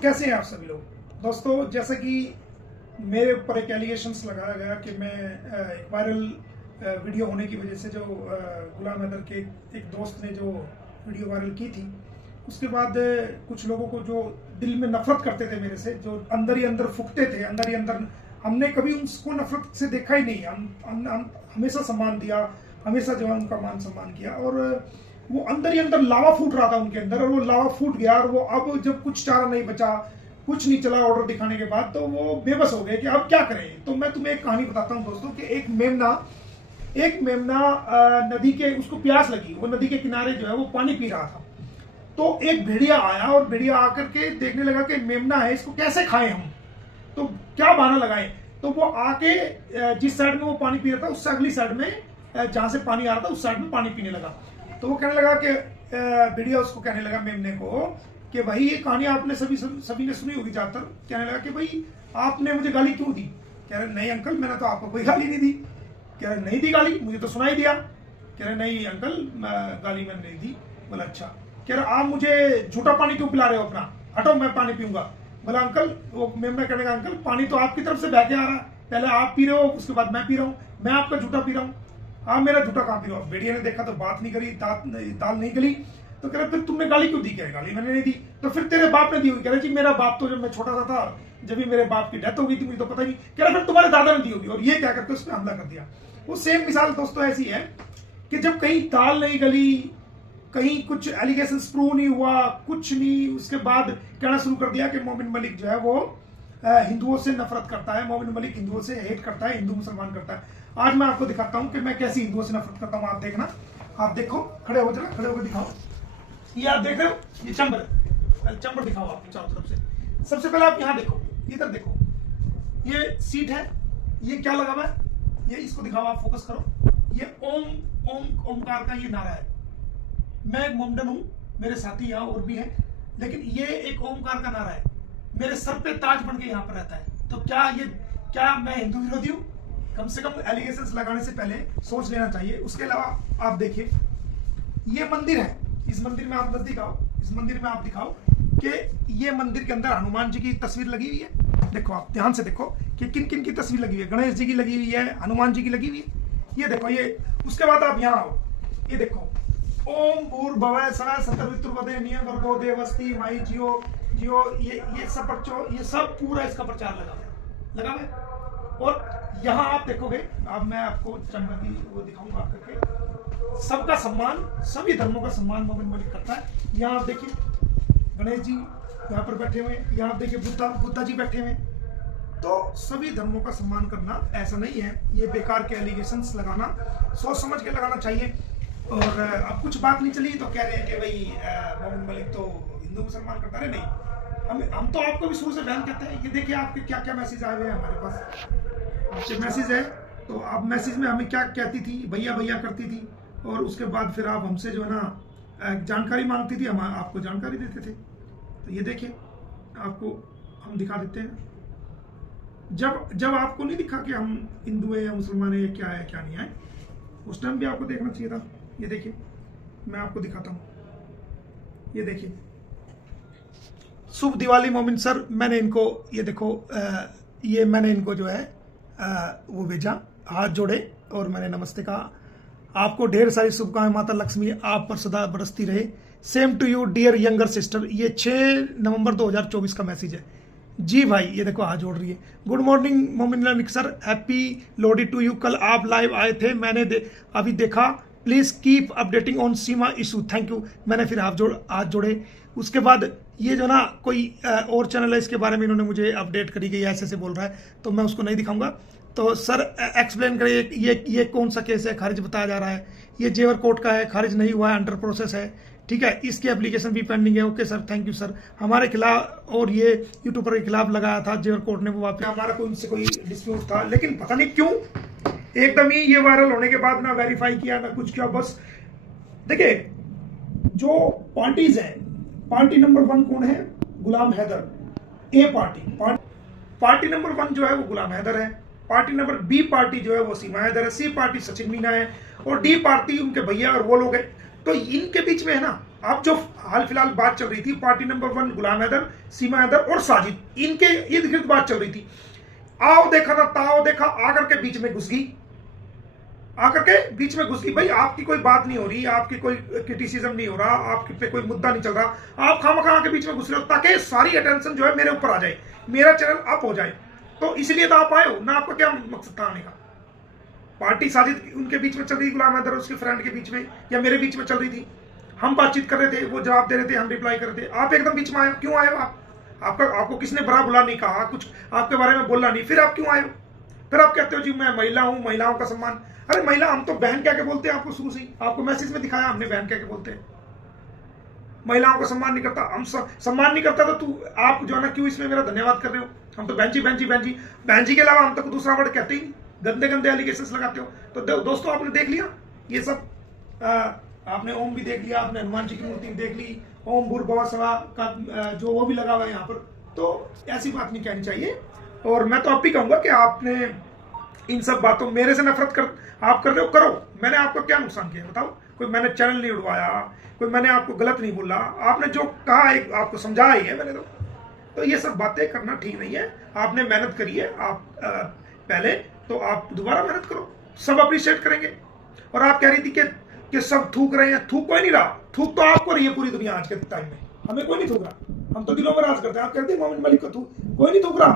कैसे हैं आप सभी लोग। दोस्तों, जैसा कि मेरे ऊपर एक एलिगेशंस लगाया गया कि मैं एक वायरल वीडियो होने की वजह से जो गुलाम हैदर के एक दोस्त ने जो वीडियो वायरल की थी, उसके बाद कुछ लोगों को जो दिल में नफरत करते थे मेरे से, जो अंदर ही अंदर फूकते थे, अंदर ही अंदर, हमने कभी उनको नफरत से देखा ही नहीं। हम हमेशा सम्मान दिया, हमेशा जो है उनका मान सम्मान किया, और वो अंदर ही अंदर लावा फूट रहा था उनके अंदर, और वो लावा फूट गया। और वो अब जब कुछ चारा नहीं बचा, कुछ नहीं चला ऑर्डर दिखाने के बाद, तो वो बेबस हो गए कि अब क्या करें। तो मैं तुम्हें एक कहानी बताता हूँ दोस्तों कि एक मेमना नदी के, उसको प्यास लगी, वो नदी के किनारे जो है वो पानी पी रहा था। तो एक भेड़िया आया, और भेड़िया आकर के देखने लगा कि मेमना है, इसको कैसे खाएं हम, तो क्या बहाना लगाएं। तो वो आके जिस साइड में वो पानी पी रहा था, उससे अगली साइड में जहां से पानी आ रहा था, उस साइड में पानी पीने लगा। तो वो कहने लगा कि भेड़िया उसको कहने लगा मेमने को कि भाई ये कहानी आपने सभी ने सुनी होगी ज्यादातर। कहने लगा कि भाई आपने मुझे गाली क्यों दी। कह रहे नहीं अंकल, मैंने तो आपको कोई गाली नहीं दी। कह रहे नहीं दी गाली, मुझे तो सुनाई दिया। कह रहे नहीं अंकल, गाली मैंने नहीं दी। बोला अच्छा। कह रहे आप मुझे झूठा पानी क्यों पिला रहे हो, अपना हटो, मैं पानी पीऊंगा। बोला अंकल, वो मेमना कहने लगा अंकल पानी तो आपकी तरफ से बह के आ रहा है, पहले आप पी रहे हो, उसके बाद मैं पी रहा हूँ, मैं आपका झूठा पी रहा हूँ, आप मेरा झूठा कहाँ पी रहे हो। भेड़िया ने देखा तो बात नहीं करी, दाल नहीं गली। तो कह रहे फिर तुमने गाली क्यों दी। कह गाली मैंने नहीं दी। तो फिर तेरे बाप ने दी होगी। कह रहे जी मेरा बाप तो जब मैं छोटा सा था, जब भी मेरे बाप की डेथ हो गई थी, मुझे तो पता ही नहीं। कह रहे फिर तुम्हारे दादा ने दी होगी। और ये क्या करके उसने हमला कर दिया। वो सेम मिसाल दोस्तों ऐसी है कि जब कहीं दाल नहीं गली, कहीं कुछ एलिगेशन प्रूव नहीं हुआ, कुछ नहीं, उसके बाद कहना शुरू कर दिया कि मोमिन मलिक जो है वो हिंदुओं से नफरत करता है, मोमिन मलिक हिंदुओं से हेट करता है, हिंदू मुसलमान करता है। आज मैं आपको दिखाता हूं कि मैं कैसी हिंदुओं से नफरत करता हूं। आप देखना, आप देखो, खड़े हो, जरा खड़े होकर दिखाओ। ये आप देख रहे हो, ये चंबर, चंबर दिखाओ आप चारों तरफ से। सबसे पहले आप यहाँ देखो, इधर देखो, ये सीट है, ये क्या लगा हुआ है, ये इसको दिखाओ, आप फोकस करो। ये ओमकार का ये नारा है। मैं एक मोमडन हूं, मेरे साथी यहाँ और भी हैं, लेकिन ये एक ओमकार का नारा है, मेरे सर पे ताज बन के यहाँ पर रहता है। तो क्या मैं हिंदू विरोधी हूँ? कम से कम एलिगेशंस लगाने से पहले सोच लेना चाहिए। उसके अलावा आप देखिए, ये मंदिर है, इस मंदिर में आप नजदीक आओ, इस मंदिर में आप दिखाओ कि ये मंदिर के अंदर हनुमान जी की तस्वीर लगी हुई है। देखो आप ध्यान से देखो कि किन किन की तस्वीर लगी हुई है। गणेश जी की लगी हुई है, हनुमान जी की लगी हुई है, ये देखो ये। उसके बाद आप यहाँ आओ, ये देखो, ओम भूर्भुवः स्वः सतर्वितुर्वरेण्यं भर्गो देवस्ति माई जियो जियो, ये सब बच्चों, ये सब पूरा इसका प्रचार लगा है। और यहाँ आप देखोगे, अब मैं आपको चंबा की वो दिखाऊंगा आप करके। सबका सम्मान, सभी धर्मों का सम्मान मोमिन मलिक करता है। यहाँ आप देखिए गणेश जी यहाँ पर बैठे हुए, यहाँ आप देखिए बुद्धा जी बैठे हुए। तो सभी धर्मों का सम्मान करना ऐसा नहीं है, ये बेकार के एलिगेशंस लगाना सोच समझ के लगाना चाहिए। और अब कुछ बात नहीं चली तो कह रहे हैं कि भाई मोमिन मलिक तो हिंदू मुसलमान करता है। नहीं, हम तो आपको भी शुरू से बयान कहते हैं। ये देखिए आपके क्या क्या मैसेज आए हुए हैं हमारे पास, आपके मैसेज है। तो आप मैसेज में हमें क्या कहती थी, भैया भैया करती थी, और उसके बाद फिर आप हमसे जो है ना जानकारी मांगती थी, हम आपको जानकारी देते थे। तो ये देखिए, आपको हम दिखा देते हैं। जब आपको नहीं दिखा कि हम हिंदू है या मुसलमान है, क्या है क्या नहीं है, उस टाइम भी आपको देखना चाहिए था। ये देखिए, मैं आपको दिखाता हूँ, ये देखिए। शुभ दिवाली मोमिन सर, मैंने इनको, ये देखो, ये मैंने इनको जो है वो भेजा, हाथ जोड़े और मैंने नमस्ते कहा। आपको ढेर सारी शुभकामनाएं, माता लक्ष्मी आप पर सदा बरसती रहे। Same to you dear younger sister. ये 6 नवंबर 2024 का मैसेज है जी भाई। ये देखो हाथ जोड़ रही है। Good morning Momin Malik sir, happy Lohri to you. कल आप लाइव आए थे, मैंने अभी देखा। प्लीज कीप अपडेटिंग ऑन सीमा इशू, थैंक यू। मैंने फिर हाथ जोड़े। उसके बाद ये जो ना कोई और चैनल है, इसके बारे में इन्होंने मुझे अपडेट करी गई, ऐसे बोल रहा है, तो मैं उसको नहीं दिखाऊंगा। तो सर एक्सप्लेन करिए, ये कौन सा केस है, खारिज बताया जा रहा है। ये जेवर कोर्ट का है, खारिज नहीं हुआ है, अंडर प्रोसेस है, ठीक है। इसकी एप्लीकेशन भी पेंडिंग है। Okay sir, thank you sir. हमारे खिलाफ, और ये यूट्यूबर के खिलाफ लगाया था जेवर कोर्ट ने, वो वापस, हमारा कोई उनसे कोई डिस्प्यूट था, लेकिन पता नहीं क्यों एकदम ही ये वायरल होने के बाद ना वेरीफाई किया ना कुछ किया। बस देखिए, जो पार्टीज हैं, पार्टी नंबर 1 कौन है? गुलाम हैदर। ए पार्टी नंबर 1 जो है वो गुलाम हैदर है। पार्टी नंबर बी पार्टी जो है वो सीमा हैदर है। सी पार्टी सचिन मीना है, और डी पार्टी उनके भैया और वो लोग हैं। तो इनके बीच में है ना, अब जो हाल फिलहाल बात चल रही थी पार्टी नंबर 1 गुलाम हैदर, सीमा हैदर और साजिद, इनके इर्द गिर्द बात चल रही थी। आओ देखा ना ताओ देखा, आकर के बीच में घुस गई, आकर के बीच में घुस गई। भाई आपकी कोई बात नहीं हो रही, आपकी कोई क्रिटिसिज्म नहीं हो रहा, आपके पे कोई मुद्दा नहीं चल रहा, आप खामखा के बीच में घुस रहे हो ताकि सारी अटेंशन जो है मेरे ऊपर आ जाए, मेरा चैनल अप हो जाए। तो इसलिए तो आप आए हो ना, आपका क्या मकसद था आने का? पार्टी साजिद उनके बीच में चल रही, गुलाम हैदर उसके फ्रेंड के बीच में या मेरे बीच में चल रही थी, हम बातचीत कर रहे थे, वो जवाब दे रहे थे, हम रिप्लाई कर रहे थे, आप एकदम बीच में आए हो। क्यों आए हो आप? आपको किसने बुरा बुला नहीं कहा, कुछ आपके बारे में बोला नहीं, फिर आप क्यों आए हो? फिर आप कहते हो जी मैं महिला हूं, महिलाओं का सम्मान। अरे महिला, हम तो बहन कह के बोलते हैं आपको, शुरू से ही आपको मैसेज में दिखाया हमने, बहन कह के बोलते हैं। महिलाओं का सम्मान नहीं करता, हम सम्मान नहीं करता, तो तू आप जो है ना क्यों इसमें मेरा धन्यवाद कर रहे हो? हम तो बहन जी बहन जी बहन जी बहन जी के अलावा हम तो दूसरा वर्ड कहते ही नहीं, गंदे गंदे एलिगेशंस लगाते हो। तो दोस्तों आपने देख लिया ये सब, आपने ओम भी देख लिया, आपने हनुमान जी की मूर्ति देख ली, ओम भूर्भुवः स्वः का जो वो भी लगा हुआ है यहाँ पर। तो ऐसी बात नहीं कहनी चाहिए। और मैं तो अब भी कहूंगा कि आपने इन सब बातों, मेरे से नफरत आप कर रहे हो, करो, मैंने आपको क्या नुकसान किया बताओ? कोई मैंने चैनल नहीं उड़वाया, कोई मैंने आपको गलत नहीं बोला, आपने जो कहा एक आपको समझाया ही है मैंने। तो ये सब बातें करना ठीक नहीं है। आपने मेहनत करी है आप पहले, तो आप दोबारा मेहनत करो, सब अप्रिशिएट करेंगे। और आप कह रही थी कि सब थूक रहे हैं, थूक कोई नहीं रहा, थूक तो आपको रही है पूरी दुनिया आज के टाइम में, हमें कोई नहीं थूक रहा, हम तो दिलों में राज करते हैं। आप कहते हैं मोमिन मलिक को कोई नहीं थूक रहा,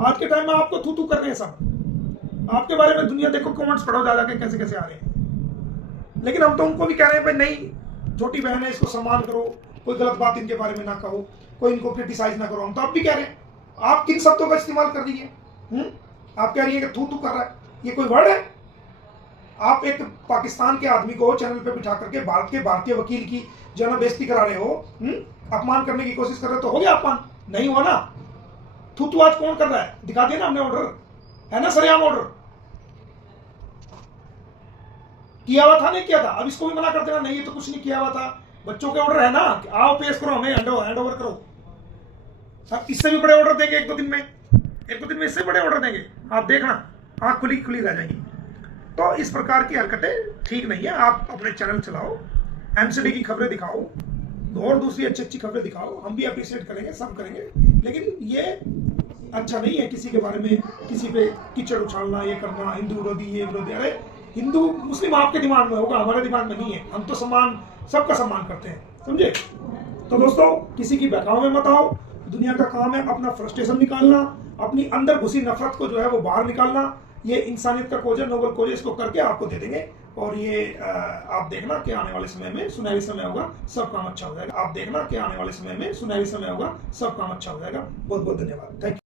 आज के टाइम में आपको थू कर रहे हैं सब, आपके बारे में दुनिया देखो, कमेंट्स पढ़ो जा जाके कैसे कैसे आ रहे हैं। लेकिन हम तो उनको भी कह रहे हैं भाई नहीं, छोटी बहन है, इसको सम्मान करो, कोई गलत बात इनके बारे में ना कहो, कोई इनको क्रिटिसाइज ना करो। हम तो अब भी कह रहे हैं, आप किन शब्दों का इस्तेमाल कर रही है? आप कह रही है कि थू कर रहा है, ये कोई वर्ड है? आप एक पाकिस्तान के आदमी को चैनल पे बिठा करके भारत के भारतीय वकील की जो है बेइज्जती करा रहे हो, अपमान करने की कोशिश कर रहे हो, तो हो गया अपमान? नहीं हुआ ना? थू आज कौन कर रहा है? दिखा दिया ना हमने, ऑर्डर है ना, सरेआम ऑर्डर किया हुआ था, नहीं किया था? अब इसको भी मना कर देना नहीं, ये तो कुछ नहीं किया हुआ था, बच्चों के ऑर्डर है ना, आओ पेश करो, हमें हैंड ओवर करो। अब इससे भी बड़े ऑर्डर देंगे एक दो दिन में इससे बड़े ऑर्डर देंगे, आप देखना, आंख खुली खुली रह जाएगी। तो इस प्रकार की हरकतें ठीक नहीं है। आप अपने चैनल चलाओ, एमसीडी की खबरें दिखाओ और दूसरी अच्छी अच्छी खबरें दिखाओ, हम भी अप्रिशिएट करेंगे, सब करेंगे। लेकिन ये अच्छा नहीं है किसी के बारे में, किसी पे कीचड़ उछालना, ये करना, हिंदू विरोधी, ये विरोधी। अरे हिंदू मुस्लिम आपके दिमाग में होगा, हमारे दिमाग में नहीं है। हम तो सबका सम्मान करते हैं, समझे? तो दोस्तों किसी की बहकावे में मत आओ। दुनिया का काम है अपना फ्रस्ट्रेशन निकालना, अपनी अंदर घुसी नफरत को जो है वो बाहर निकालना। ये इंसानियत का कोज है, नोबल कोज है, इसको करके आपको दे देंगे। और ये आप देखना कि आने वाले समय में सुनहरी समय होगा, सब काम अच्छा हो जाएगा। आप देखना कि आने वाले समय में सुनहरी समय होगा, सब काम अच्छा हो जाएगा। बहुत बहुत धन्यवाद, थैंक यू।